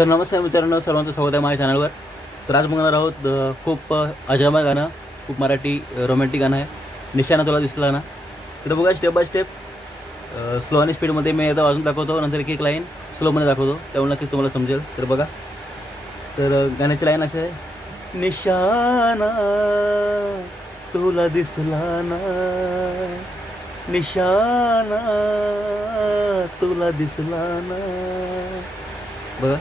तर नमस्कार मित्रांनो, सर्वांचं स्वागत आहे माझ्या चॅनलवर. तर आज बघणार आहोत खूप अजब गाणं, खूप मराठी रोमॅन्टिक गाणं आहे, निशाणा तुला दिसला ना. तर बघा स्टेप बाय स्टेप स्लो आणि स्पीडमध्ये मी एकदा वाजून दाखवतो, नंतर एक एक लाईन स्लोमध्ये दाखवतो, त्यामुळे नक्कीच तुम्हाला समजेल. तर बघा, तर गाण्याची लाईन असे आहे, निशाणा तुला दिसला ना, निशाणा तुला दिसला ना. बघा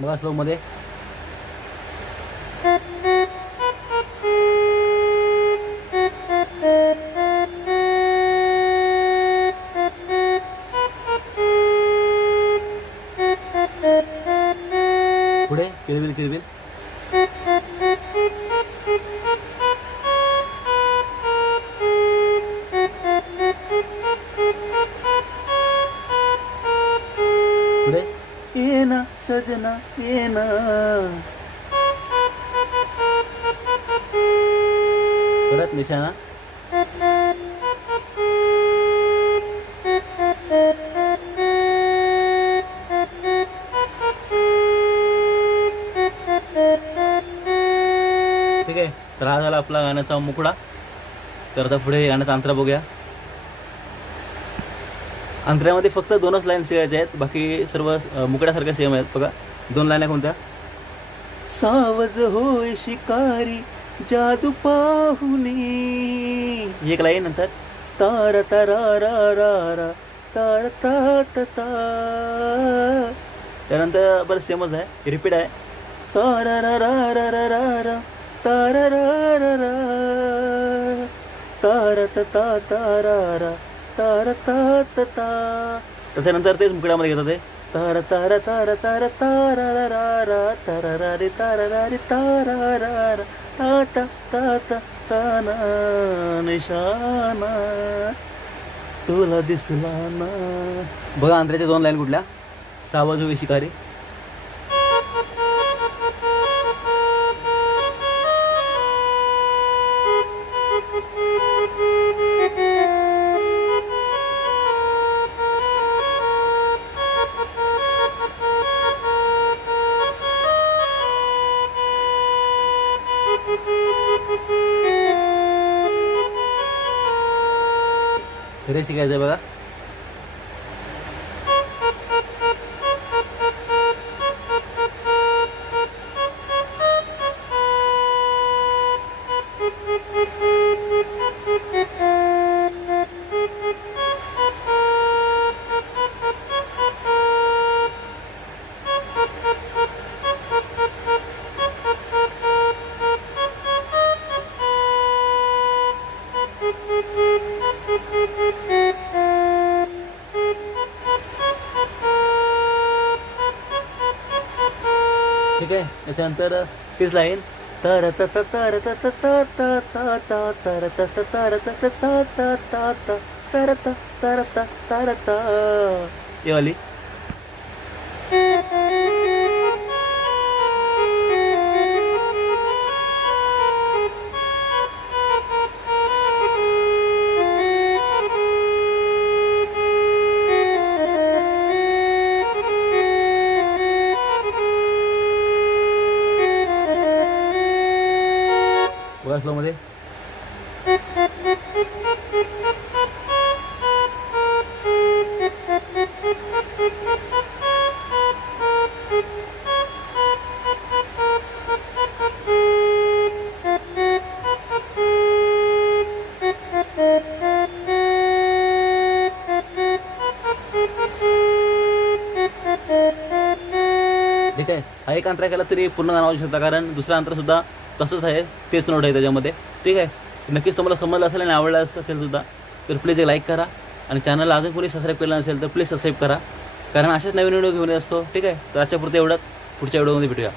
बघा स्लो मध्ये. पुढे किरबिल किरबिल. पुढे ये ना सजना ये ना. परत निशाणा. ठीक आहे, तर हा झाला आपला गाण्याचा मुकडा. तर आता पुढे गाण्याचा अंतरा बघूया. अंतऱ्यामध्ये फक्त दोनच लाईन शिकायच्या आहेत, बाकी सर्व मुकड्यासारख्या सेम आहेत. बघा दोन लाईन कोणत्या, सावज होय शिकारी जादू पाहुनी, एक लाईन. नंतर तार तारा रा रा रा तार ता ता ता. त्यानंतर बरं सेमच आहे, रिपीट आहे, सारा रा रा रा रा रा रा तार रा रा रा तार ता ता तारा रा तार ता ता ता. त्याच्यानंतर तेच मुकड्यामध्ये घेतात, ते तार तार तार तार तारा रा रा रा तारा रा रे तारा रा रे तारा रा रा ता ता ता ता ताना निशाणा तुला दिसला ना. बघा अंतऱ्याच्या दोन लाईन कुठल्या, सावज होय शिकारी. हे शिकायचं बघा. ठीक आहे, त्याच्यानंतर तीच लाईन, तर त त तर त त त त त त तर त त तर त त त त त त तर त तर त तर त. ये वाली. बघा स्लो मध्ये. ठीक आहे, हा एक अंतरा केला तरी पूर्ण गाणं वाजू शकता, कारण दुसरा अंतर सुद्धा तसंच आहे, तेच नोट आहे त्याच्यामध्ये. ठीक आहे, नक्कीच तुम्हाला समजलं असेल आणि आवडलं असेल सुद्धा, तर प्लीज एक लाईक करा आणि चॅनलला अजून कोणी सबस्क्राईब केलं नसेल तर प्लीज सबस्क्राईब करा, कारण असेच नवीन व्हिडिओ घेऊन असतो. ठीक आहे, तर आजच्या पुरते एवढंच, पुढच्या व्हिडिओमध्ये भेटूया.